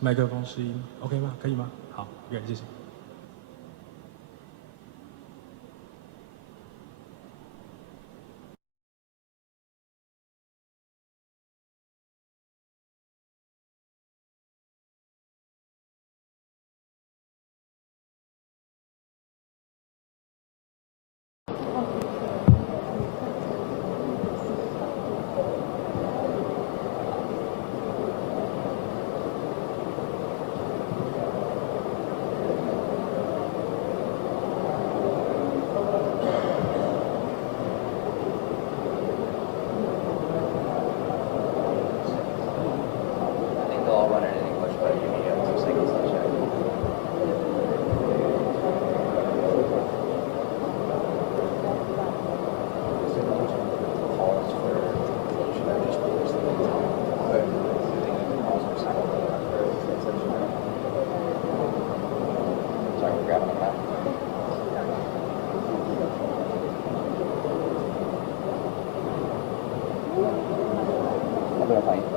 麦克风试音 ，OK 吗？可以吗？好 ，OK， 谢谢。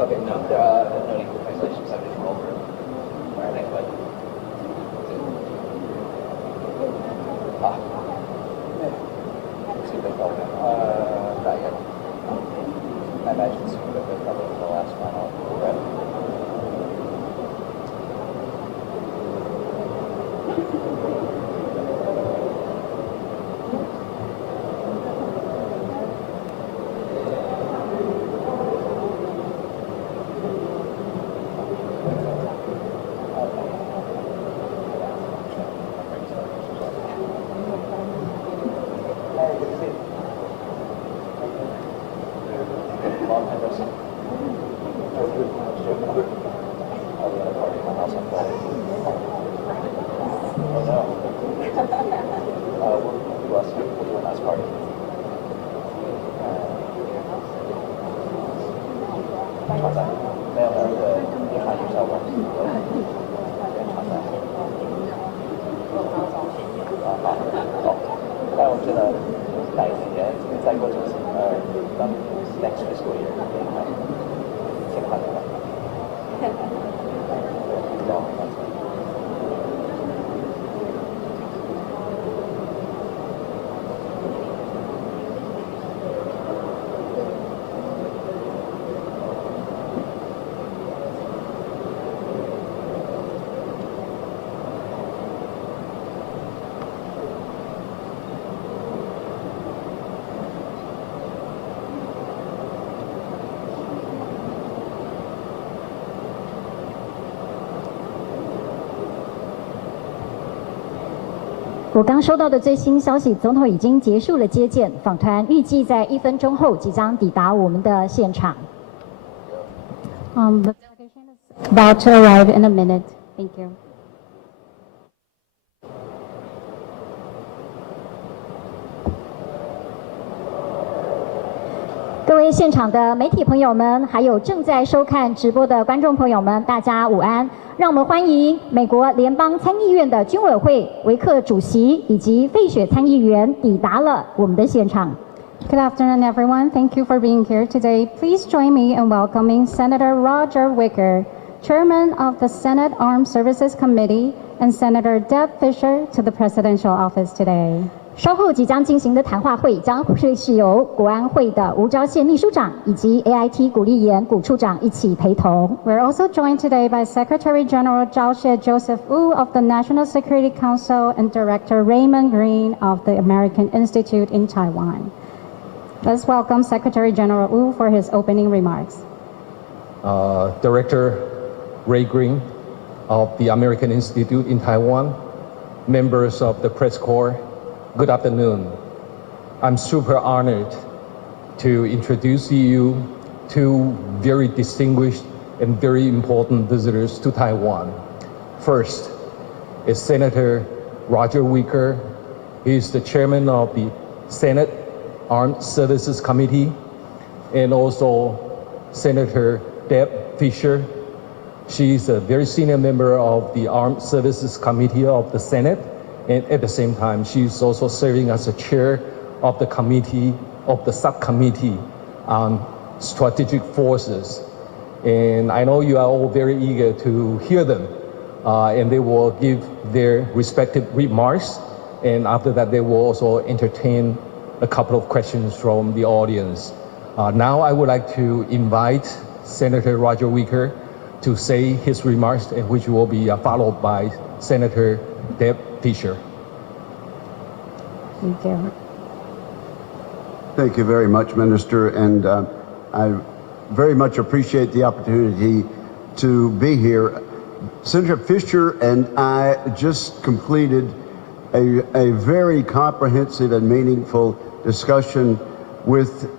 Okay, no, there are no legal translations. I've just rolled through. All right, next one. Ah. See if they told me. Not yet. I imagine soon, but they're probably the last final. Right. Next fiscal year. 我刚收到的最新消息，总统已经结束了接见，访团预计在1分钟后即将抵达我们的现场。The delegation is about to arrive in a minute. Thank you. 各位现场的媒体朋友们，还有正在收看直播的观众朋友们，大家午安！让我们欢迎美国联邦参议院的军委会维克主席以及费雪参议员抵达了我们的现场。Good afternoon, everyone. Thank you for being here today. Please join me in welcoming Senator Roger Wicker, Chairman of the Senate Armed Services Committee, and Senator Deb Fischer to the presidential office today. 稍后即将进行的谈话会将会是由国安会的吴钊燮秘书长以及 AIT 古立言古处长一起陪同。We're also joined today by Secretary General 钊燮 Joseph Wu of the National Security Council and Director Raymond Green of the American Institute in Taiwan. Let's welcome Secretary General Wu for his opening remarks. Director Ray Green of the American Institute in Taiwan, members of the press corps, good afternoon. I'm super honored to introduce you to very distinguished and very important visitors to Taiwan. First is Senator Roger Wicker. He is the chairman of the Senate Armed Services Committee, and also Senator Deb Fischer. She's a very senior member of the Armed Services Committee of the Senate. And at the same time, she's also serving as the chair of the committee, of the subcommittee on strategic forces. And I know you are all very eager to hear them, and they will give their respective remarks. And after that, they will also entertain a couple of questions from the audience. Now I would like to invite Senator Roger Wicker to say his remarks, which will be followed by Senator Deb Fischer. Thank you. Thank you very much, Minister, and I very much appreciate the opportunity to be here. Senator Fischer and I just completed a very comprehensive and meaningful discussion with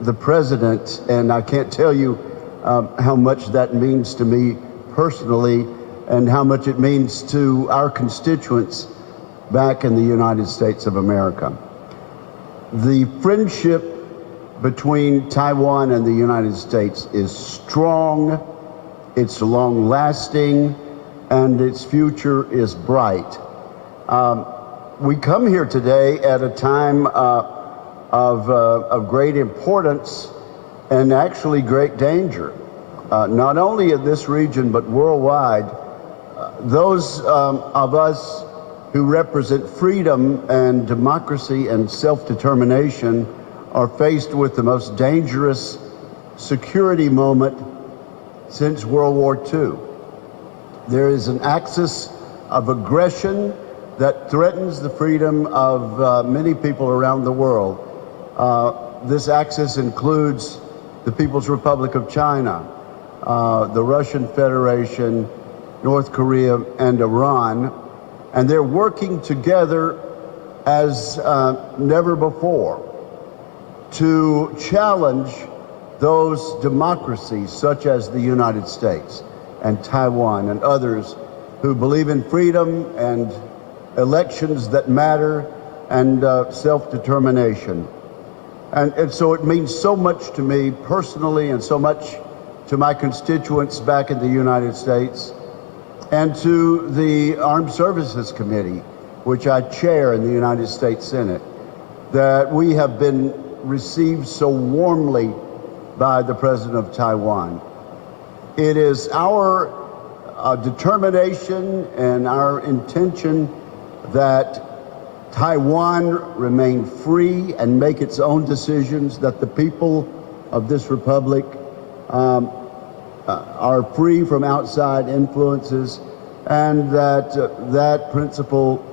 the President, and I can't tell you how much that means to me personally and how much it means to our constituents back in the United States of America. The friendship between Taiwan and the United States is strong, it's long-lasting, and its future is bright. We come here today at a time of great importance and actually great danger, not only in this region but worldwide. Those of us who represent freedom and democracy and self-determination are faced with the most dangerous security moment since World War II. There is an axis of aggression that threatens the freedom of many people around the world. This axis includes the People's Republic of China, the Russian Federation, North Korea, and Iran, and they're working together as never before to challenge those democracies such as the United States and Taiwan and others who believe in freedom and elections that matter and self-determination. And so it means so much to me personally and so much to my constituents back in the United States and to the Armed Services Committee, which I chair in the United States Senate, that we have been received so warmly by the President of Taiwan. It is our determination and our intention that Taiwan remain free and make its own decisions, that the people of this republic are free from outside influences, and that that principle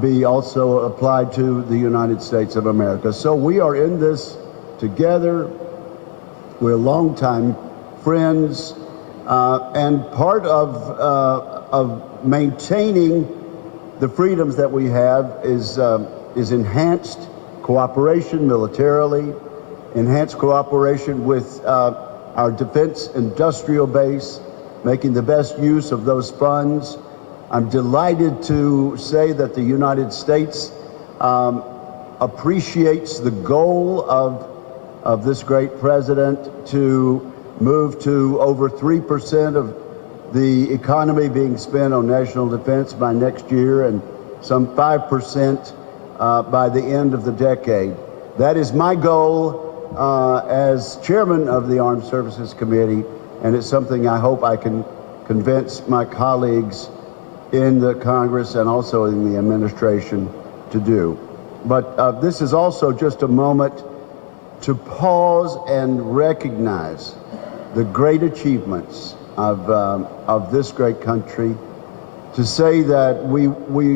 be also applied to the United States of America. So we are in this together. We're longtime friends, and part of maintaining the freedoms that we have is enhanced cooperation militarily, enhanced cooperation with our defense industrial base, making the best use of those funds. I'm delighted to say that the United States appreciates the goal of this great president to move to over 3% of the economy being spent on national defense by next year and some 5% by the end of the decade. That is my goal as chairman of the Armed Services Committee, and it's something I hope I can convince my colleagues in the Congress and also in the administration to do. But this is also just a moment to pause and recognize the great achievements of this great country, to say that we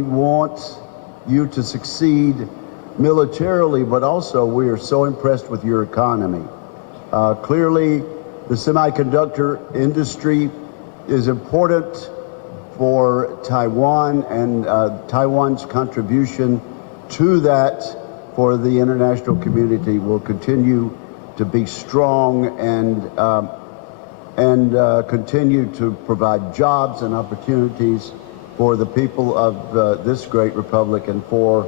want you to succeed militarily, but also we are so impressed with your economy. Clearly, the semiconductor industry is important for Taiwan, and Taiwan's contribution to that for the international community will continue to be strong and continue to provide jobs and opportunities for the people of this great republic and for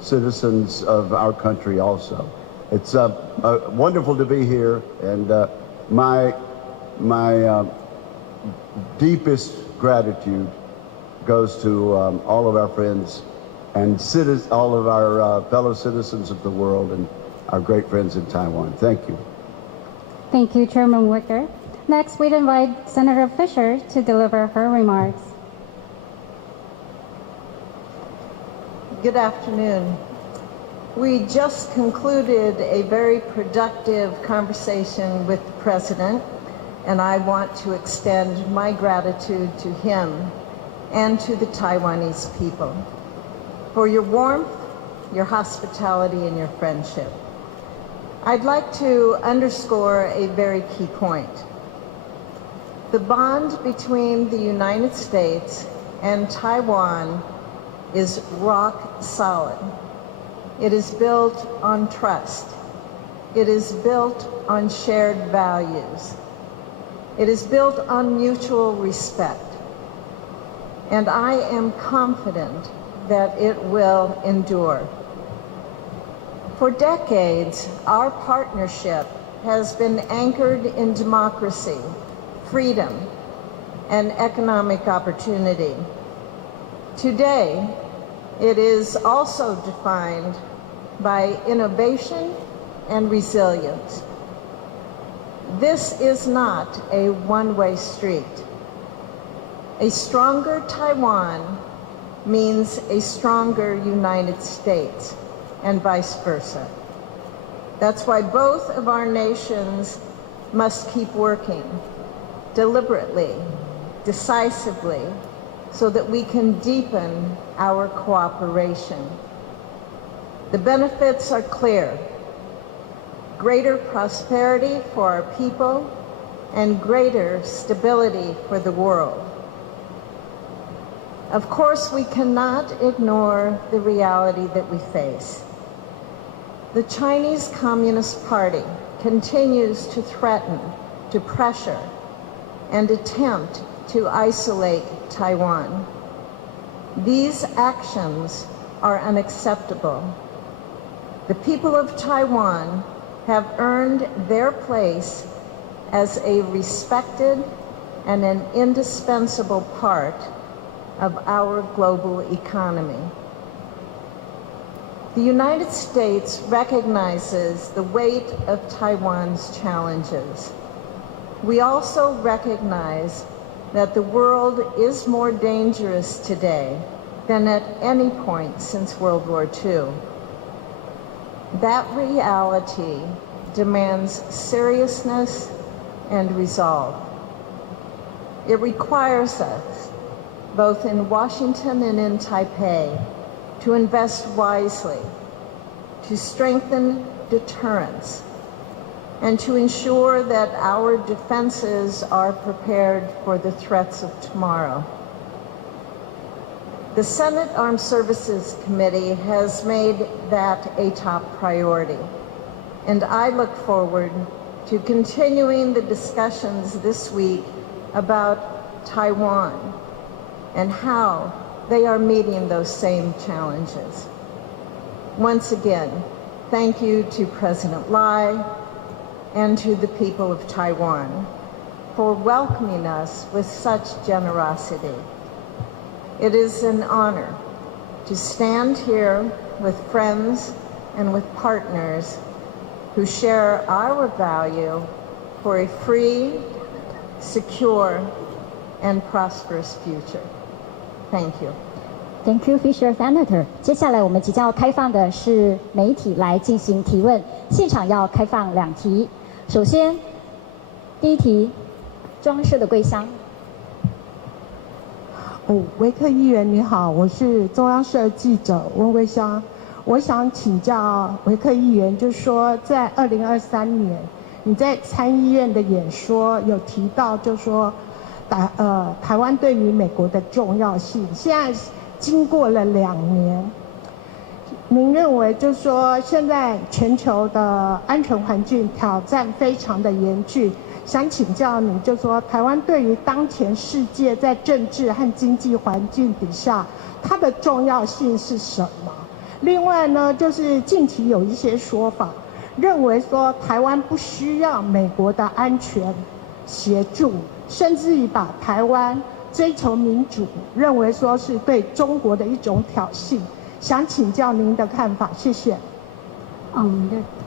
citizens of our country also. It's wonderful to be here, and my deepest gratitude goes to all of our friends and all of our fellow citizens of the world and our great friends in Taiwan. Thank you. Thank you, Chairman Wicker. Next, we'd invite Senator Fischer to deliver her remarks. Good afternoon. We just concluded a very productive conversation with the President, and I want to extend my gratitude to him and to the Taiwanese people for your warmth, your hospitality, and your friendship. I'd like to underscore a very key point. The bond between the United States and Taiwan is rock solid. It is built on trust. It is built on shared values. It is built on mutual respect. And I am confident that it will endure. For decades, our partnership has been anchored in democracy, freedom, and economic opportunity. Today, it is also defined by innovation and resilience. This is not a one-way street. A stronger Taiwan means a stronger United States, and vice versa. That's why both of our nations must keep working deliberately, decisively, so that we can deepen our cooperation. The benefits are clear: greater prosperity for our people and greater stability for the world. Of course, we cannot ignore the reality that we face. The Chinese Communist Party continues to threaten, to pressure, and attempt to isolate Taiwan. These actions are unacceptable. The people of Taiwan have earned their place as a respected and an indispensable part of our global economy. The United States recognizes the weight of Taiwan's challenges. We also recognize that the world is more dangerous today than at any point since World War II. That reality demands seriousness and resolve. It requires us, both in Washington and in Taipei, to invest wisely, to strengthen deterrence, and to ensure that our defenses are prepared for the threats of tomorrow. The Senate Armed Services Committee has made that a top priority, and I look forward to continuing the discussions this week about Taiwan and how they are meeting those same challenges. Once again, thank you to President Lai and to the people of Taiwan for welcoming us with such generosity. It is an honor to stand here with friends and with partners who share our value for a free, secure, and prosperous future. Thank you. Thank you, Fischer Senator. 接下来我们即将要开放的是媒体来进行提问，现场要开放2题。首先，第一题，装饰的柜箱。维克议员你好，我是中央社记者温桂香。我想请教维克议员，就是说在2023年，你在参议院的演说有提到，就是说台湾对于美国的重要性。现在经过了2年，您认为就是说现在全球的安全环境挑战非常的严峻，想请教你，就是说台湾对于当前世界在政治和经济环境底下，它的重要性是什么？另外呢，就是近期有一些说法，认为说台湾不需要美国的安全协助，甚至于把台湾追求民主，认为说是对中国的一种挑衅。想请教您的看法，谢谢。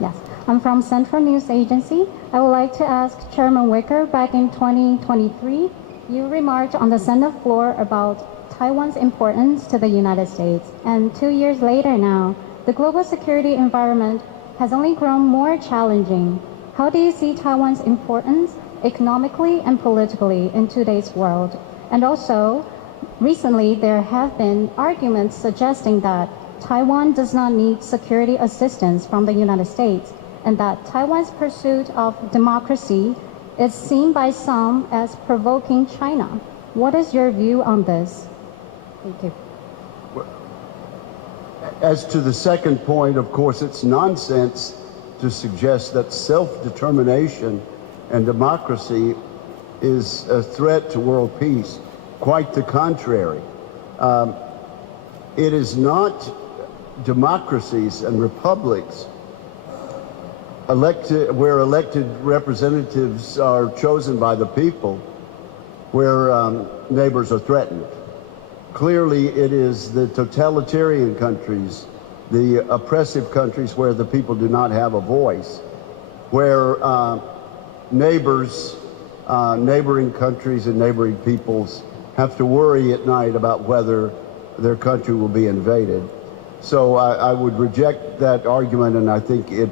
Yes. I'm from Central News Agency. I would like to ask Chairman Wicker, back in 2023, you remarked on the Senate floor about Taiwan's importance to the United States. And 2 years later now, the global security environment has only grown more challenging. How do you see Taiwan's importance economically and politically in today's world? And also, recently there have been arguments suggesting that Taiwan does not need security assistance from the United States, and that Taiwan's pursuit of democracy is seen by some as provoking China. What is your view on this? Thank you. As to the second point, of course, it's nonsense to suggest that self-determination and democracy is a threat to world peace. Quite the contrary. It is not democracies and republics where elected representatives are chosen by the people, where neighbors are threatened. Clearly, it is the totalitarian countries, the oppressive countries where the people do not have a voice, where neighboring countries and neighboring peoples have to worry at night about whether their country will be invaded. So I would reject that argument, and I think it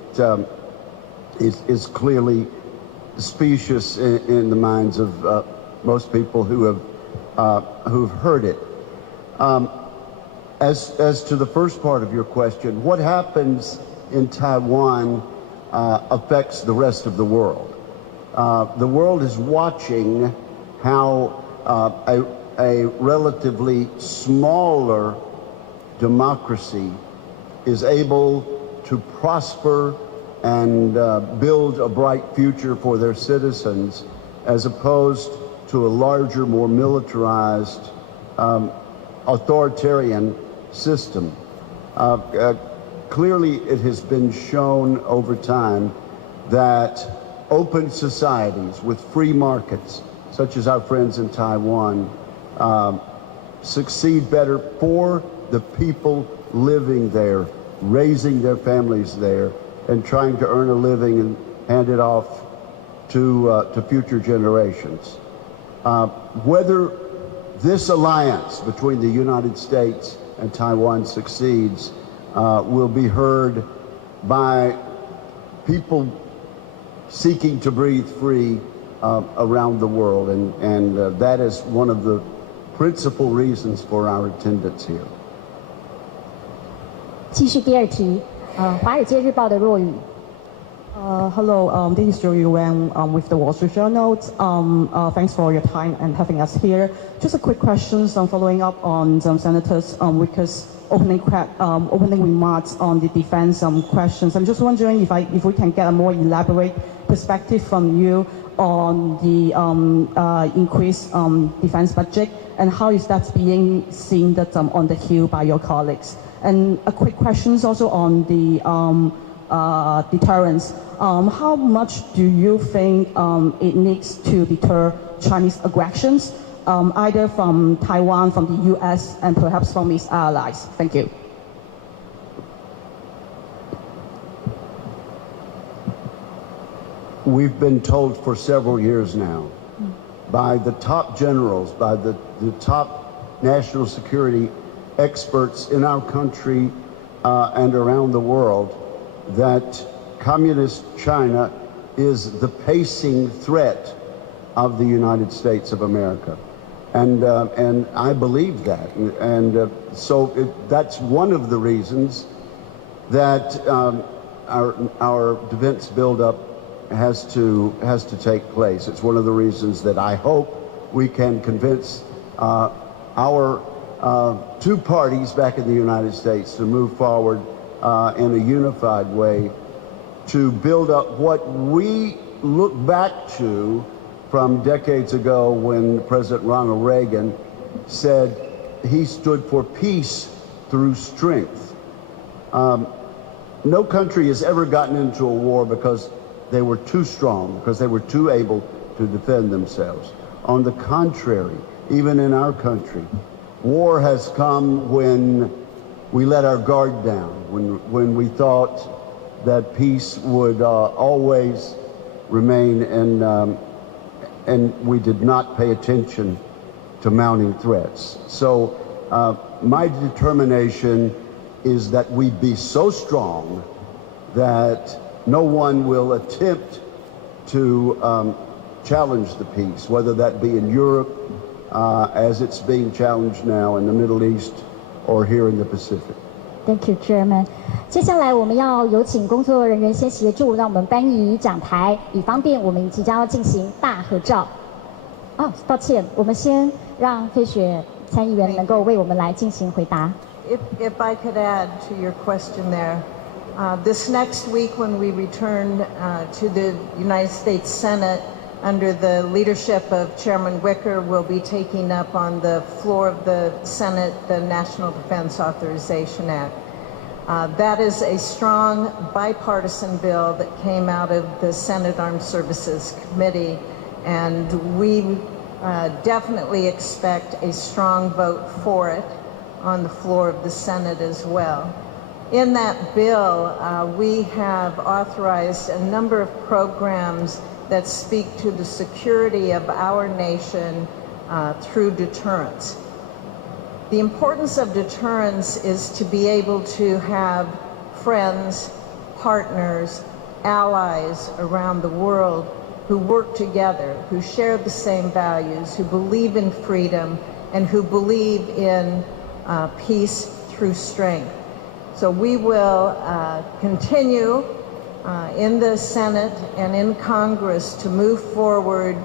is clearly specious in the minds of most people who've heard it. As to the first part of your question, what happens in Taiwan affects the rest of the world. The world is watching how a relatively smaller democracy is able to prosper and build a bright future for their citizens, as opposed to a larger, more militarized, authoritarian system. Clearly, it has been shown over time that open societies with free markets, such as our friends in Taiwan, succeed better for the people living there, raising their families there, and trying to earn a living and hand it off to future generations. Whether this alliance between the United States and Taiwan succeeds will be heard by people seeking to breathe free around the world, and that is one of the principal reasons for our attendance here. 继续第二题，华尔街日报的若雨。Hello, this is Joey Wang with the Wall Street Journal. Thanks for your time and having us here. Just a quick question following up on Senator Wicker's opening remarks on the defense questions. I'm just wondering if we can get a more elaborate perspective from you on the increased defense budget, and how is that being seen on the Hill by your colleagues? And a quick question also on the deterrence. How much do you think it needs to deter Chinese aggressions, either from Taiwan, from the U.S., and perhaps from its allies? Thank you. We've been told for several years now by the top generals, by the top national security experts in our country and around the world, that communist China is the pacing threat of the United States of America. And I believe that. So that's one of the reasons that our defense buildup has to take place. It's one of the reasons that I hope we can convince our two parties back in the United States to move forward in a unified way to build up what we look back to from decades ago when President Ronald Reagan said he stood for peace through strength. No country has ever gotten into a war because they were too strong, because they were too able to defend themselves. On the contrary, even in our country, war has come when we let our guard down, when we thought that peace would always remain, and we did not pay attention to mounting threats. So my determination is that we be so strong that no one will attempt to challenge the peace, whether that be in Europe, as it's being challenged now in the Middle East, or here in the Pacific. Thank you, Chairman. 接下来我们要有请工作人员先协助，让我们搬移讲台，以方便我们即将要进行大合照。哦，抱歉，我们先让费雪参议员能够为我们来进行回答。If I could add to your question there, this next week when we return to the United States Senate under the leadership of Chairman Wicker, we'll be taking up on the floor of the Senate the National Defense Authorization Act. That is a strong bipartisan bill that came out of the Senate Armed Services Committee, and we definitely expect a strong vote for it on the floor of the Senate as well. In that bill, we have authorized a number of programs that speak to the security of our nation through deterrence. The importance of deterrence is to be able to have friends, partners, allies around the world who work together, who share the same values, who believe in freedom, and who believe in peace through strength. So we will continue in the Senate and in Congress to move forward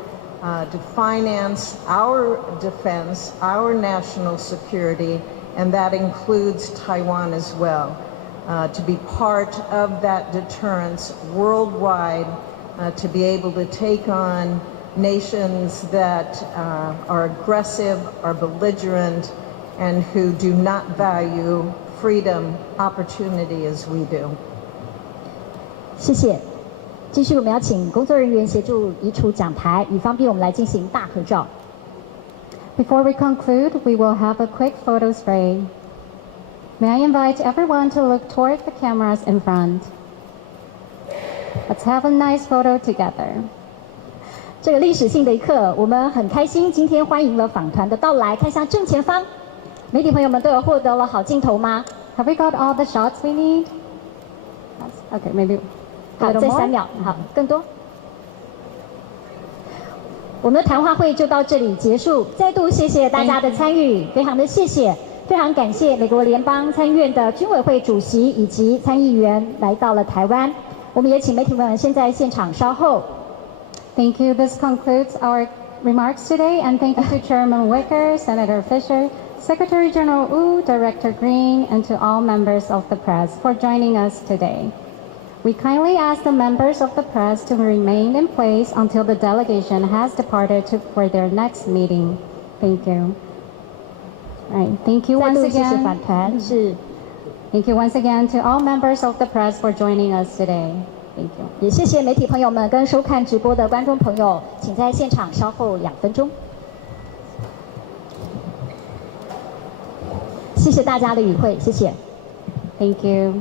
to finance our defense, our national security, and that includes Taiwan as well, to be part of that deterrence worldwide, to be able to take on nations that are aggressive, are belligerent, and who do not value freedom, opportunity as we do. 谢谢。继续，我们要请工作人员协助移除讲台，以方便我们来进行大合照。Before we conclude, we will have a quick photo spray. May I invite everyone to look toward the cameras in front. Let's have a nice photo together. 这个历史性的一刻，我们很开心，今天欢迎了访团的到来。看一下正前方，媒体朋友们都有获得了好镜头吗？ Have we got all the shots we need? Okay, maybe. 好，再3秒，好，更多。我们的谈话会就到这里结束，再度谢谢大家的参与，非常的谢谢，非常感谢美国联邦参议院的军委会主席以及参议员来到了台湾，我们也请媒体们先在现场稍后。Thank you. This concludes our remarks today, and thank you to Chairman Wicker, Senator Fischer, Secretary General Wu, Director Green, and to all members of the press for joining us today. We kindly ask the members of the press to remain in place until the delegation has departed for their next meeting. Thank you. All right. Thank you once again. Thank you once again to all members of the press for joining us today. Thank you. 也谢谢媒体朋友们跟收看直播的观众朋友，请在现场稍后2分钟。谢谢大家的与会，谢谢。Thank you.